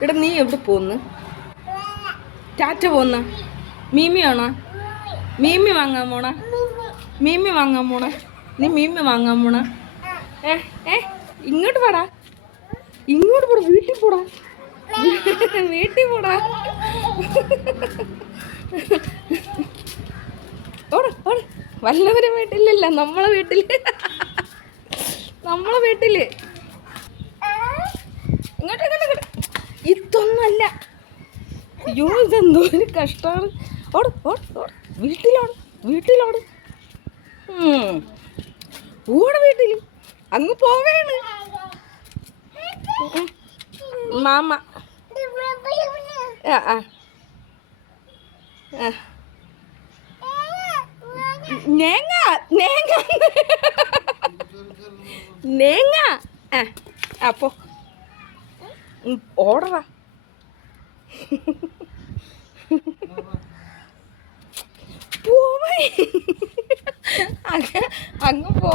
ഇവിടെ നീ എവിടെ പോന്ന്? ടാറ്റ മീമി മീമിയാണോ മീമി വാങ്ങാൻ പോണ? മീമി വാങ്ങാൻ പോണ? നീ മീമി വാങ്ങാൻ പോണ? ഏ ഏ ഇങ്ങോട്ട് പോടാ ഇങ്ങോട്ട് പോടാ വീട്ടിൽ പോടാ. വീട്ടിൽ പോടാ. വല്ലവരും വീട്ടിലില്ല നമ്മളെ വീട്ടിൽ. നമ്മളെ വീട്ടിൽ ഇങ്ങോട്ട് ഇങ്ങോട്ട് ഇങ്ങോട്ട് ഇതൊന്നല്ല അയ്യോ ഇതെന്തോ ഒരു കഷ്ടമാണ് ഓട് ഓട് ഓട്. വീട്ടിലോട് വീട്ടിലോട്. ഓട് വീട്ടിൽ അങ്ങ് പോവേണ്. മാമ. ആ ആ. നേങ്ങ നേങ്ങ നേങ്ങ അപ്പോ ഓടറാ. പോവേ അങ്ങ് പോ